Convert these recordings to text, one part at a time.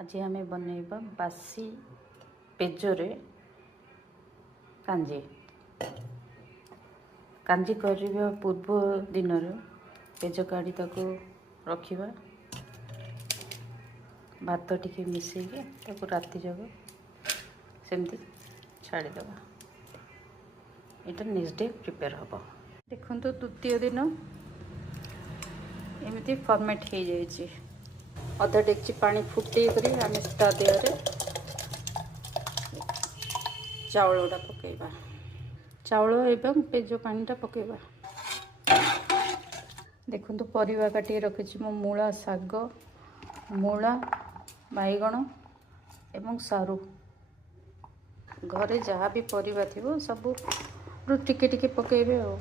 आज आम बनइबा बासी पेजरे कांजी कांजी करने पूर्व दिन पेज काढ़ी ताको रखिबा भात टिके मिसेकी ताको राति जाक सेमती छाड़ीदबा यहाँ नेक्स्ट डे प्रिपेयर हम देखो द्वितीय दिन एमती फर्मेट हो जाए अधा डेक्ची पानी फुटे करी आम ता देहरे चाउलटा पकेबा चाउल एवं पेज पानीटा पकेबा देखो परिवा काटी रखी मो मूला शाग मूला बैगण एवं सारू घरे जहाँ भी परिवा थी सब टिके टिके पकेबे आ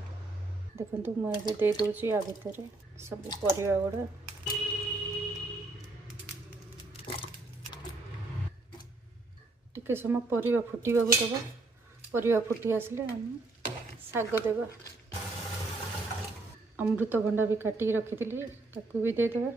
देखो मुझे दे दूची आ भितर सब परिवा गुड़ा टिके समय परिवा फुटिबा दबा परिवा फुटी आसिले शाग देवा अमृतभंडा भी काटिकी रखी ताकू भी देदेवा